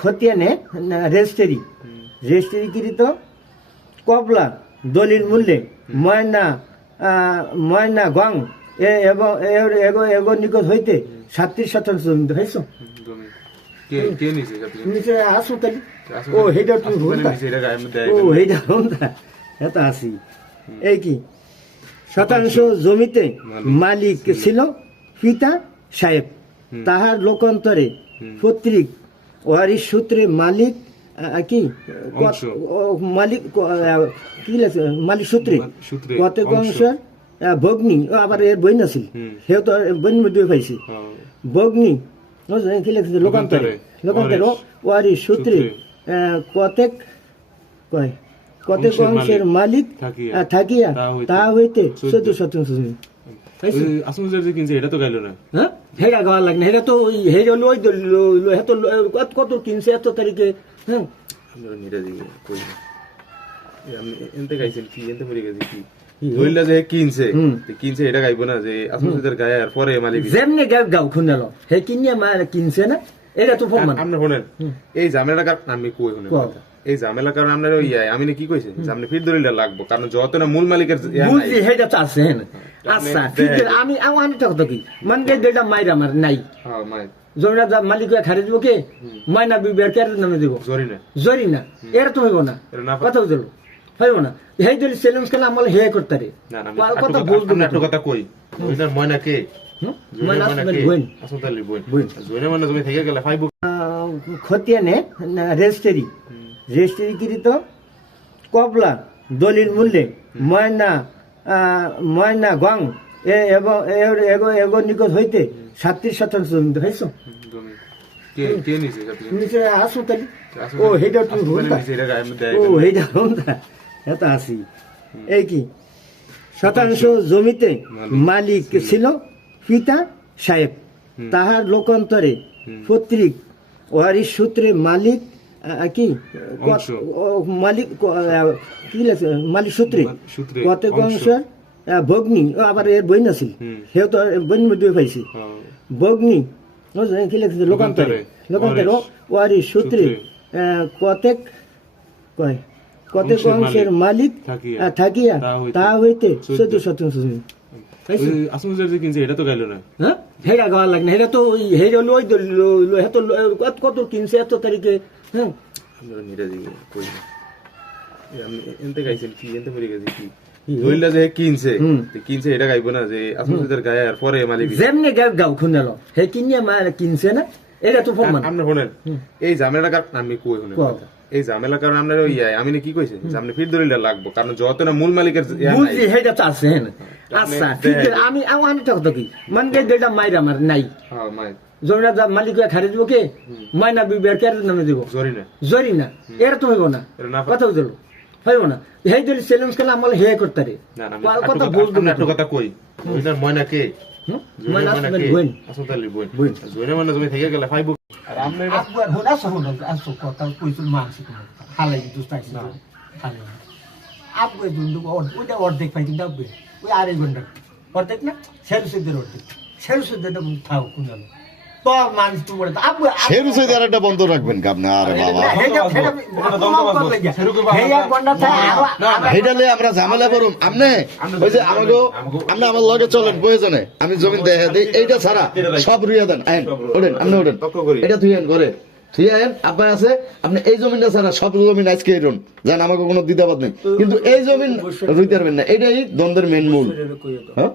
খতিয়ানে রেজিস্ট্রিকৃত কবলা দলিল মূল্যে ময়না গং এবং এগো নিকট হইতে 37% জমি হয়েছ নিচে আসো তালি ও হেটা তুমি ও হেটা এটা আসি এই কি শতাংশ জমিতে মালিক ছিল পিতা সাহেব, তাহার লোকান্তরে পৈতৃক ওয়ারিশ সূত্রে মালিক কি মালিক কি মালিক সূত্রে কতক অংশ ভগ্নি আবার এর বই নাছিল সেও তো বইন মধ্যে পাইছি ভগ্নি কি লেখছে লোকান্তরে ওয়ারিশ সূত্রে কতক অংশের মালিক থাকিয়া তাহা হইতে 14% জমি কত কিনছে এত তারিখে হ্যাঁ কিনছে এটা গাইবো না যে আসলে গায়ে আর পরে মালিক যেমনি গাও খুনালো হে কিনিয়া কিনছে না এটা তো প্রমাণ। আপনি শোনেন এই ঝামেলাটা আমি কই শুনেন এই ঝামেলার কারণে আপনার ওই আমি কি কইছি যে আপনি ফির দলিলটা লাগবো, কারণ যত না মূল মালিকের বুঝছি সেটা তো আছে। আচ্ছা আমি কথা কি মানে যেটা মাইরা আমার নাই জমিটা মালিক খারে দিব কে মাইনা বিবিআর কে নামে দিব জরি না এর তো হইব না কথা বুঝল হইব না হেই যদি চ্যালেঞ্জ করলে আমার হে করতে রে কথা বলবো না একটা কথা কই ওইটার ময়না কে খতিয়ানে রেজিস্ট্রিকৃত কবলা দলিল মূল্যে ময়না গং এবং এগো নিকট হইতে 37% জমি হয়েছ নিচে আসো তালি ও হেটা তুমি ও হেটা এটা আসি এই কি শতাংশ জমিতে মালিক ছিল পিতা সাহেব, তাহার লোকান্তরে পৈতৃক ওয়ারিশ সূত্রে মালিক কি মালিক কি মালিক সূত্রে কতক অংশ ভগ্নি আবার এর বই নাছিল সেও তো বইন মধ্যে পাইছি ভগ্নি কি লেখছে লোকান্তরে ওয়ারিশ সূত্রে কতক অংশের মালিক থাকিয়া তাহা হইতে 14% জমি কত কিনছে এত তারিখে হ্যাঁ কিনছে এটা গাইবো না যে আসলে গায়ে আর পরে মালিক যেমনি গাও খুনালো হে কিনিয়া কিনছে না এটা তো প্রমাণ। আপনি শোনেন এই ঝামেলাটা আমি কই শুনেন এই ঝামেলার কারণে আপনার ওই আমি কি কইছি যে আপনি ফির দলিলটা লাগবো, কারণ যত না মূল মালিকের বুঝছি সেটা তো আছে। আচ্ছা আমি কথা কি মানে যেটা মাইরা আমার নাই জমিটা মালিক খারে দিব কে মাইনা বিবিআর কে নামে দিব জরি না এর তো হইব না কথা বুঝল হইব না হেই যদি চ্যালেঞ্জ করলে আমার হে করতে রে কথা বলবো না একটা কথা কই ওইটার ময়না কে জমি থেকে গেলে ফাইব আর আপনার অর্ধেক পাই কিন্তু ওই 2.5 ঘন্টা অর্ধেক না সেরুসের অর্ধেক সেরুসের থাও কোন বন্ধ রাখবেন আমরা ঝামেলা করুম আপনি ওই যে আমাকে আপনি আমার লগে চলেন প্রয়োজনে আমি জমি দেখা দিই এইটা ছাড়া সব রুইয়া দেন আইন ওঠেন আপনি ওঠেন এটা তুই ঘরে ঠিক আছে আব্বাই আছে আপনি এই জমিনটা ছাড়া সব জমিন আজকে রুন জান আমাকে কোনো দ্বিধাবাদ নেই, কিন্তু এই জমিন রুইতে পারবেন না, এটাই দ্বন্দ্বের মেন মূল। হ্যাঁ